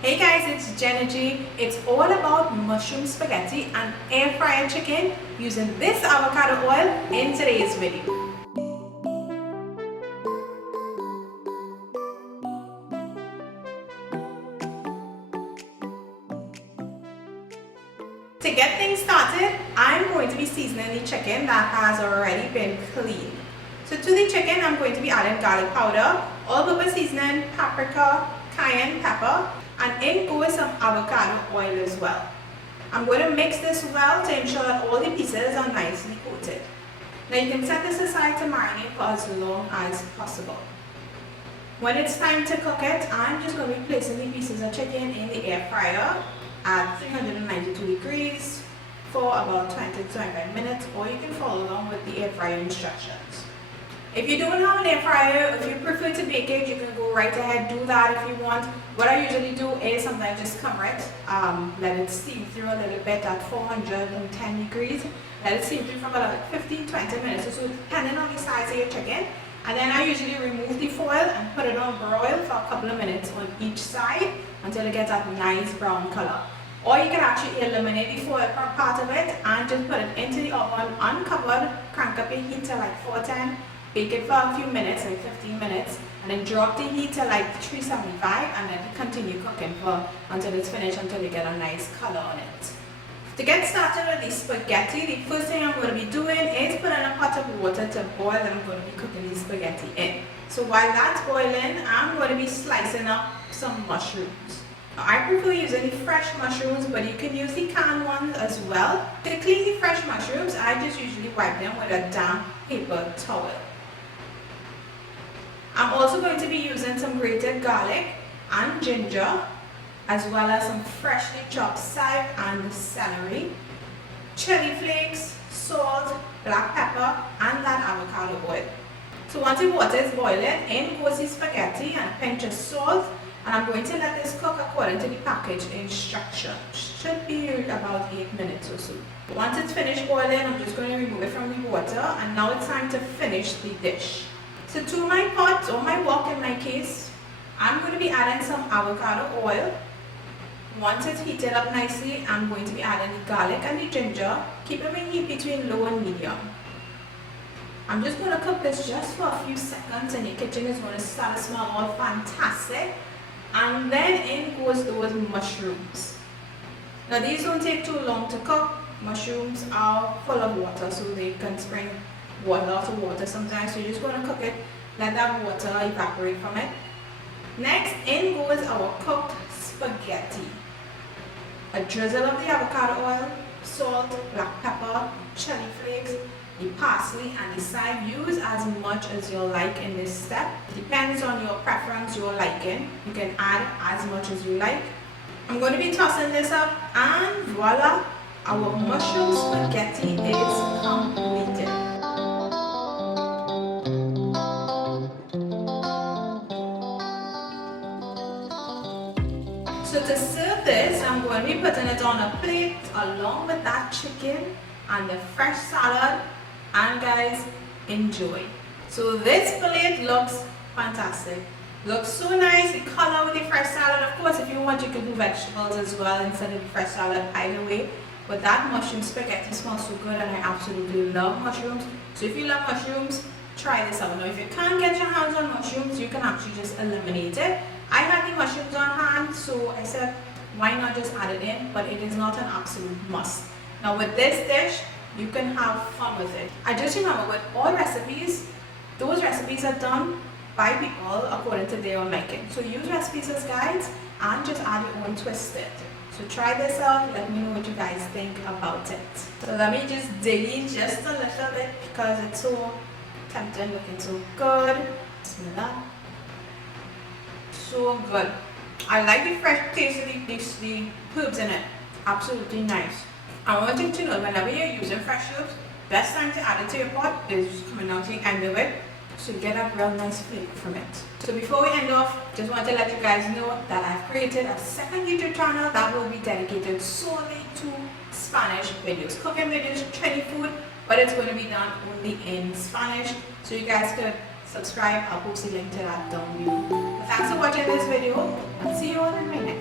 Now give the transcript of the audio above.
Hey guys, it's Jenna G. It's all about mushroom spaghetti and air fryer chicken using this avocado oil in today's video. To get things started, I'm going to be seasoning the chicken that has already been cleaned. So to the chicken, I'm going to be adding garlic powder, all-purpose seasoning, paprika, cayenne pepper, and in goes some avocado oil as well. I'm going to mix this well to ensure that all the pieces are nicely coated. Now you can set this aside to marinate for as long as possible. When it's time to cook it, I'm just going to be placing the pieces of chicken in the air fryer at 392 degrees for about 20 to 25 minutes, or you can follow along with the air fryer instructions. If you don't have an air fryer, if you prefer to bake it, you can go right ahead, do that if you want. What I usually do is sometimes just cover it, let it steam through a little bit at 410 degrees. Let it steam through for about 15-20 minutes or so, depending on the size of your chicken. And then I usually remove the foil and put it on broil for a couple of minutes on each side until it gets that nice brown color. Or you can actually eliminate the foil part of it and just put it into the oven uncovered, crank up your heat to like 410, bake it for a few minutes, like 15 minutes, and then drop the heat to like 375 and then continue cooking until it's finished, until you get a nice color on it. To get started with the spaghetti, the first thing I'm going to be doing is putting a pot of water to boil that I'm going to be cooking the spaghetti in. So while that's boiling, I'm going to be slicing up some mushrooms. I prefer using the fresh mushrooms, but you can use the canned ones as well. To clean the fresh mushrooms, I just usually wipe them with a damp paper towel. I'm also going to be using some grated garlic and ginger, as well as some freshly chopped chives and celery, chili flakes, salt, black pepper, and that avocado oil. So once the water is boiling, in goes the spaghetti and a pinch of salt, and I'm going to let this cook according to the package instruction. Should be about 8 minutes or so. Once it's finished boiling, I'm just going to remove it from the water, and now it's time to finish the dish. So to my pot, or my wok in my case, I'm going to be adding some avocado oil. Once it's heated up nicely, I'm going to be adding the garlic and the ginger, keeping my heat between low and medium. I'm just going to cook this just for a few seconds, and your kitchen is going to start to smell all fantastic. And then in goes those mushrooms. Now these don't take too long to cook. Mushrooms are full of water, so they can spring lots of water sometimes, so you're just going to cook it, let that water evaporate from it. Next, in goes our cooked spaghetti. A drizzle of the avocado oil, salt, black pepper, chili flakes, the parsley, and the chives. Use as much as you like in this step. Depends on your preference, your liking. You can add as much as you like. I'm going to be tossing this up, and voila, our mushroom spaghetti is completed. So to serve this, I'm going to be putting it on a plate along with that chicken and the fresh salad, and guys, enjoy. So this plate looks fantastic. Looks so nice, the color with the fresh salad. Of course, if you want, you can do vegetables as well instead of the fresh salad, either way. But that mushroom spaghetti smells so good, and I absolutely love mushrooms. So if you love mushrooms, try this out. Now if you can't get your hands on mushrooms, you can actually just eliminate it. I had the mushrooms on hand, so I said, why not just add it in? But it is not an absolute must. Now with this dish, you can have fun with it. I just remember with all recipes, those recipes are done by people according to their own liking. So use recipes as guides and just add your own twist to it. So try this out, let me know what you guys think about it. So let me just dig in just a little bit because it's so tempting, looking so good. Bismillah. So good. I like the fresh taste of the herbs in it. Absolutely nice. I want you to know, whenever you're using fresh herbs, best time to add it to your pot is coming out to the end of it, so you get a real nice flavor from it. So before we end off, just want to let you guys know that I've created a second YouTube channel that will be dedicated solely to Spanish videos, cooking videos, training food, but it's going to be done only in Spanish, so you guys could subscribe. I'll post the link to that down below. Thanks for watching this video. I'll see you all in my next